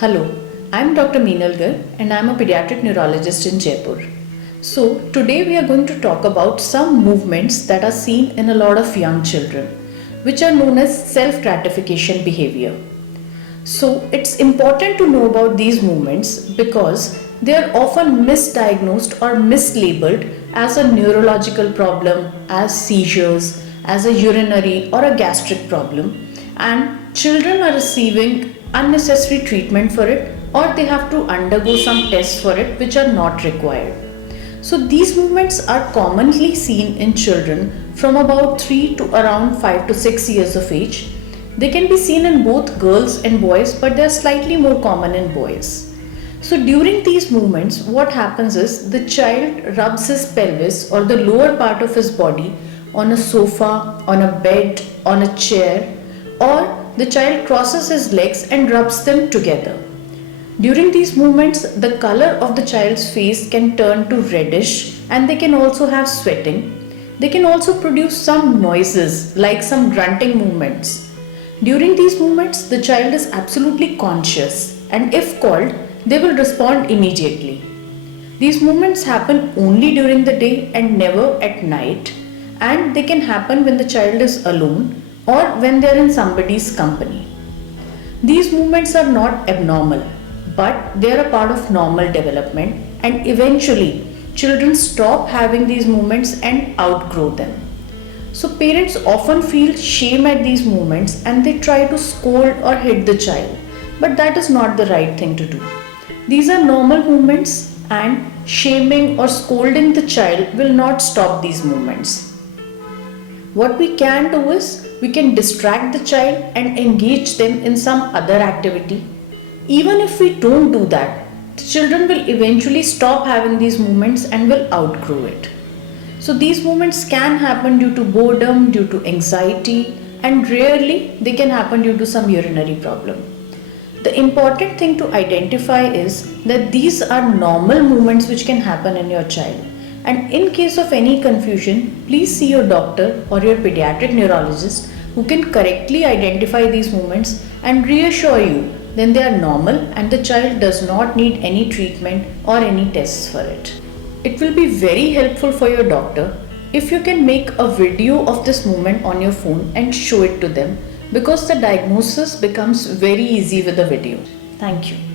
Hello, I'm Dr. Meenalgar and I'm a pediatric neurologist in Jaipur. So, today we are going to talk about some movements that are seen in a lot of young children, which are known as self-gratification behavior. So, it's important to know about these movements because they are often misdiagnosed or mislabeled as a neurological problem, as seizures, as a urinary or a gastric problem, and children are receiving unnecessary treatment for it, or they have to undergo some tests for it which are not required. So these movements are commonly seen in children from about 3 to around 5 to 6 years of age. They can be seen in both girls and boys, but they are slightly more common in boys. So during these movements, what happens is the child rubs his pelvis or the lower part of his body on a sofa, on a bed, on a chair, or the child crosses his legs and rubs them together. During these movements, the color of the child's face can turn to reddish and they can also have sweating. They can also produce some noises like some grunting movements. During these movements, the child is absolutely conscious and if called, they will respond immediately. These movements happen only during the day and never at night, and they can happen when the child is alone or when they are in somebody's company. These movements are not abnormal, but they are a part of normal development, and eventually children stop having these movements and outgrow them. So parents often feel shame at these movements and they try to scold or hit the child, but that is not the right thing to do. These are normal movements and shaming or scolding the child will not stop these movements. What we can do is we can distract the child and engage them in some other activity. Even if we don't do that, the children will eventually stop having these movements and will outgrow it. So these movements can happen due to boredom, due to anxiety, and rarely they can happen due to some urinary problem. The important thing to identify is that these are normal movements which can happen in your child. And in case of any confusion, please see your doctor or your pediatric neurologist who can correctly identify these movements and reassure you then they are normal and the child does not need any treatment or any tests for it. It will be very helpful for your doctor if you can make a video of this movement on your phone and show it to them, because the diagnosis becomes very easy with a video. Thank you.